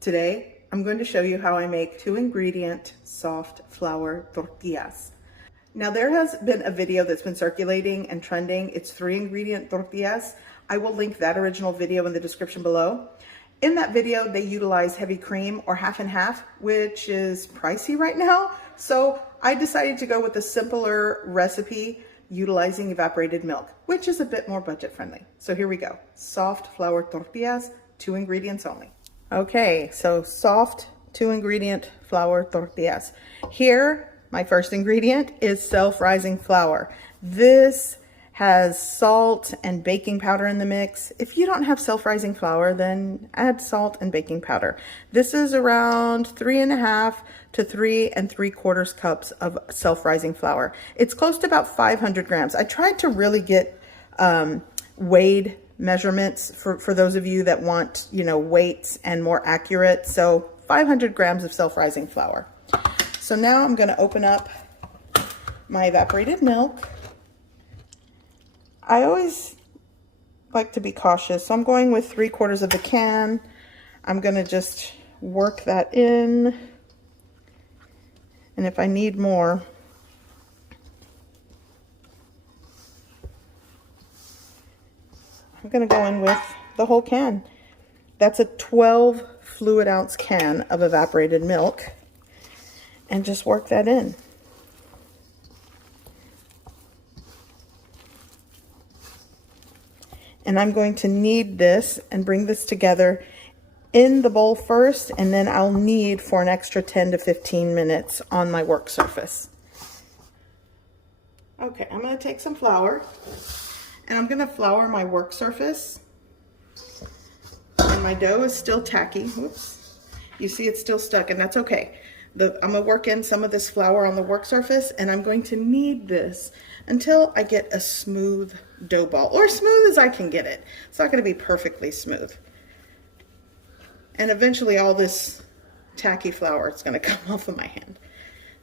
Today, I'm going to show you how I make 2-ingredient soft flour tortillas. Now there has been a video that's been circulating and trending. It's 3-ingredient tortillas. I will link that original video in the description below. In that video, they utilize heavy cream or half and half, which is pricey right now. So I decided to go with a simpler recipe utilizing evaporated milk, which is a bit more budget friendly. So here we go. Soft flour tortillas, 2 ingredients only. Okay, so soft 2-ingredient flour tortillas. Here, my first ingredient is self-rising flour. This has salt and baking powder in the mix. If you don't have self-rising flour, then add salt and baking powder. This is around 3.5 to 3 3/4 cups of self-rising flour. It's close to about 500 grams. I tried to really get weighed measurements for those of you that want, weights and more accurate. So 500 grams of self-rising flour. So now I'm going to open up my evaporated milk. I always like to be cautious, so I'm going with 3/4 of the can. I'm going to just work that in, and if I need more, I'm going to go in with the whole can. That's a 12 fluid ounce can of evaporated milk, and just work that in. And I'm going to knead this and bring this together in the bowl first, and then I'll knead for an extra 10 to 15 minutes on my work surface. Okay, I'm going to take some flour, and I'm going to flour my work surface. And my dough is still tacky. Whoops. You see it's still stuck, and that's okay. I'm going to work in some of this flour on the work surface, and I'm going to knead this until I get a smooth dough ball, or smooth as I can get it. It's not going to be perfectly smooth. And eventually all this tacky flour is going to come off of my hand.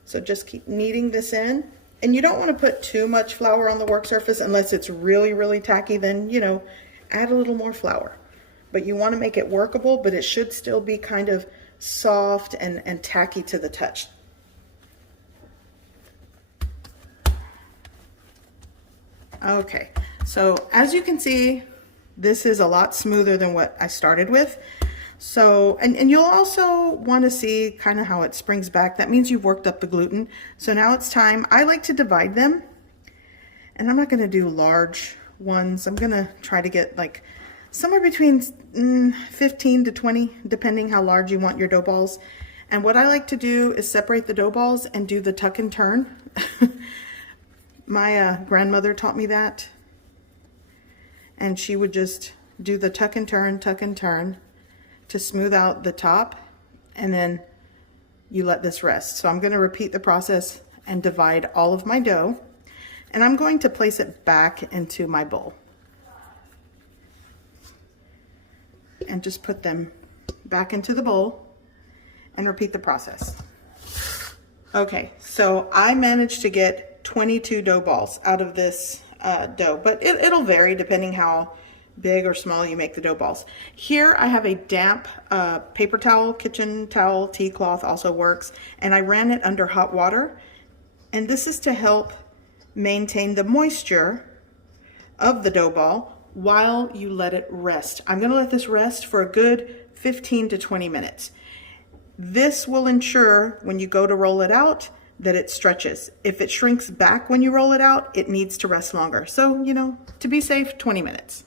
So just keep kneading this in. And you don't want to put too much flour on the work surface unless it's really, really tacky. Then, add a little more flour. But you want to make it workable, but it should still be kind of soft and tacky to the touch. Okay, so as you can see, this is a lot smoother than what I started with. So, and you'll also want to see kind of how it springs back. That means you've worked up the gluten. So now it's time. I like to divide them, and I'm not going to do large ones. I'm going to try to get like somewhere between 15 to 20, depending how large you want your dough balls. And what I like to do is separate the dough balls and do the tuck and turn. My grandmother taught me that, and she would just do the tuck and turn to smooth out the top, and then you let this rest. So I'm going to repeat the process and divide all of my dough, and I'm going to place it back into my bowl and just put them back into the bowl and repeat the process. Okay, so I managed to get 22 dough balls out of this dough, but it'll vary depending how big or small you make the dough balls. Here I have a damp paper towel, kitchen towel, tea cloth also works, and I ran it under hot water, and this is to help maintain the moisture of the dough ball while you let it rest. I'm going to let this rest for a good 15 to 20 minutes. This will ensure when you go to roll it out that it stretches. If it shrinks back when you roll it out, it needs to rest longer. So, to be safe, 20 minutes.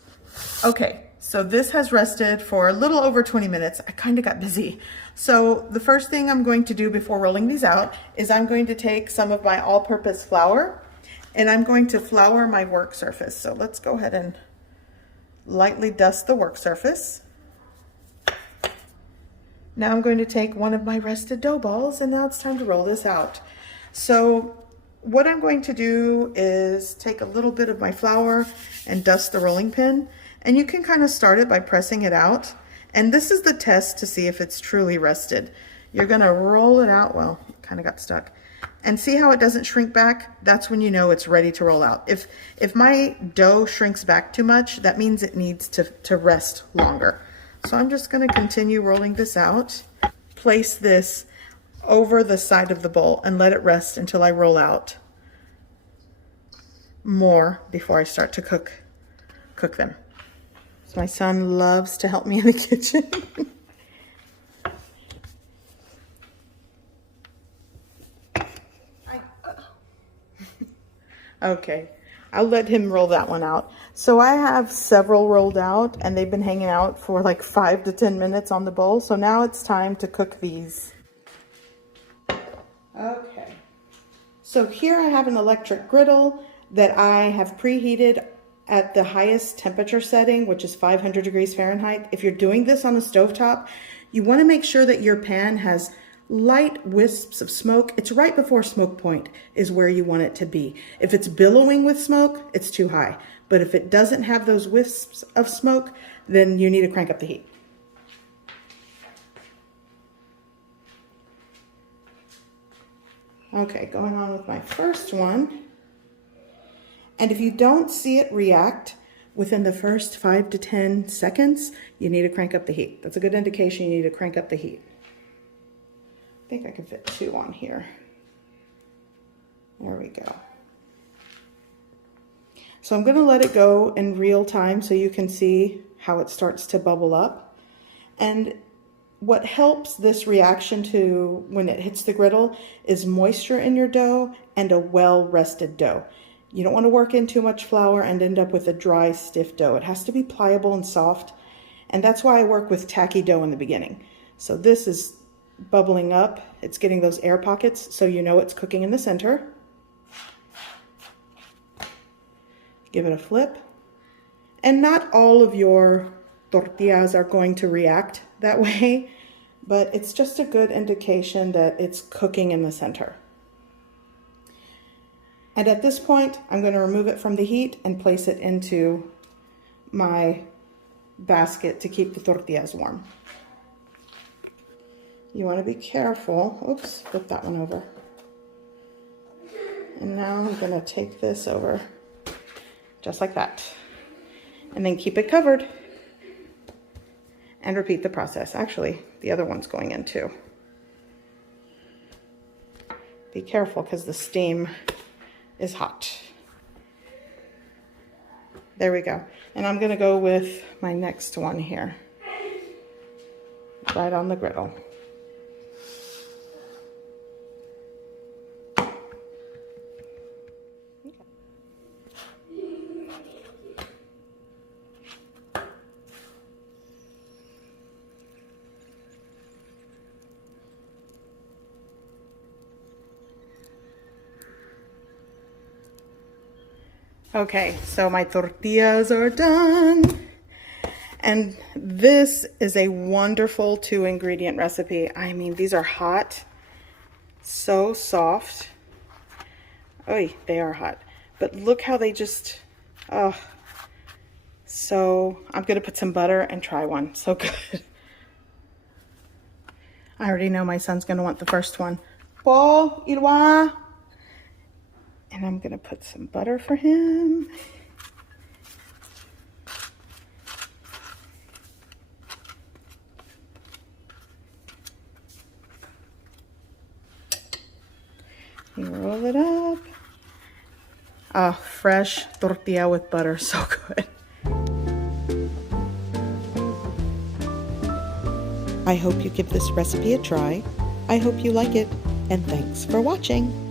Okay, so this has rested for a little over 20 minutes. I kind of got busy. So the first thing I'm going to do before rolling these out is I'm going to take some of my all-purpose flour, and I'm going to flour my work surface. So let's go ahead and lightly dust the work surface. Now I'm going to take one of my rested dough balls, and now it's time to roll this out. So what I'm going to do is take a little bit of my flour and dust the rolling pin, and you can kind of start it by pressing it out. And this is the test to see if it's truly rested. You're going to roll it out. Well, it kind of got stuck. And see how it doesn't shrink back? That's when you know it's ready to roll out. If my dough shrinks back too much, that means it needs to rest longer. So I'm just going to continue rolling this out. Place this over the side of the bowl and let it rest until I roll out more before I start to cook them. So my son loves to help me in the kitchen. Okay, I'll let him roll that one out. So I have several rolled out and they've been hanging out for like 5 to 10 minutes on the bowl. So now it's time to cook these. Okay, so here I have an electric griddle that I have preheated at the highest temperature setting, which is 500 degrees Fahrenheit. If you're doing this on a stovetop, you want to make sure that your pan has light wisps of smoke. It's right before smoke point is where you want it to be. If it's billowing with smoke, it's too high. But if it doesn't have those wisps of smoke, then you need to crank up the heat. Okay, going on with my first one. And if you don't see it react within the first 5 to 10 seconds, you need to crank up the heat. That's a good indication you need to crank up the heat. I think I can fit 2 on here. There we go. So I'm going to let it go in real time so you can see how it starts to bubble up. And what helps this reaction to when it hits the griddle is moisture in your dough and a well-rested dough. You don't want to work in too much flour and end up with a dry, stiff dough. It has to be pliable and soft. And that's why I work with tacky dough in the beginning. So this is bubbling up. It's getting those air pockets, so you know it's cooking in the center. Give it a flip. And not all of your tortillas are going to react that way, but it's just a good indication that it's cooking in the center. And at this point, I'm going to remove it from the heat and place it into my basket to keep the tortillas warm. You want to be careful. Oops, flip that one over. And now I'm going to take this over just like that. And then keep it covered. And repeat the process. Actually, the other one's going in too. Be careful because the steam is hot. There we go. And I'm going to go with my next one here. Right on the griddle. Okay, so my tortillas are done. And this is a wonderful 2-ingredient recipe. I mean, these are hot, so soft. Oh, they are hot. But look how they just, oh. So I'm gonna put some butter and try one. So good. I already know my son's gonna want the first one. Po, Irwa. And I'm going to put some butter for him. You roll it up. Oh, fresh tortilla with butter, so good. I hope you give this recipe a try. I hope you like it, and thanks for watching.